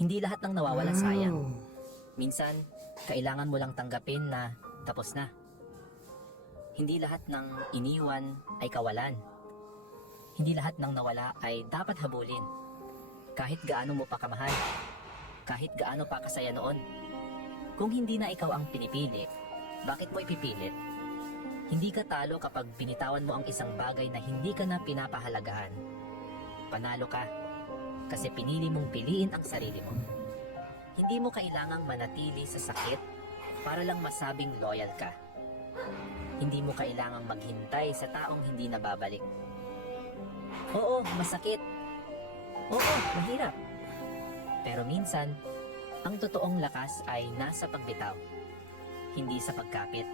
Hindi lahat ng nawawala sayang. Oh. Minsan, kailangan mo lang tanggapin na tapos na. Hindi lahat ng iniwan ay kawalan. Hindi lahat ng nawala ay dapat habulin. Kahit gaano mo pa kamahal. Kahit gaano pa kasaya noon. Kung hindi na ikaw ang pinipili, bakit mo ipipilit? Hindi ka talo kapag binitawan mo ang isang bagay na hindi ka na pinapahalagahan. Panalo ka kasi pinili mong piliin ang sarili mo. Hindi mo kailangang manatili sa sakit para lang masabing loyal ka. Hindi mo kailangang maghintay sa taong hindi nababalik. Oo, masakit. Oo, mahirap. Pero minsan, ang totoong lakas ay nasa pagbitaw, hindi sa pagkapit.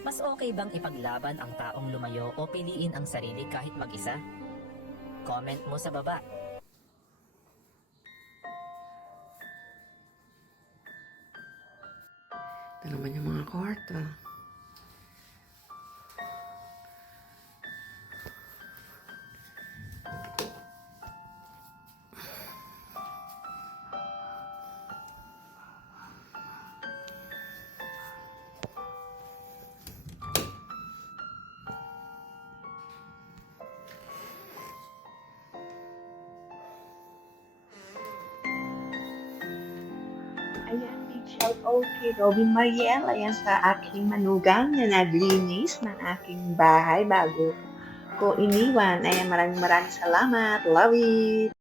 Mas okay bang ipaglaban ang taong lumayo o piliin ang sarili kahit mag-isa? Comment mo sa baba. Ito naman yung mga kwarto. Ayan, big shout out kay Robin Mariel. Ayan sa aking manugang na naglinis ng aking bahay bago ko iniwan. Ayan, maraming salamat. Love it!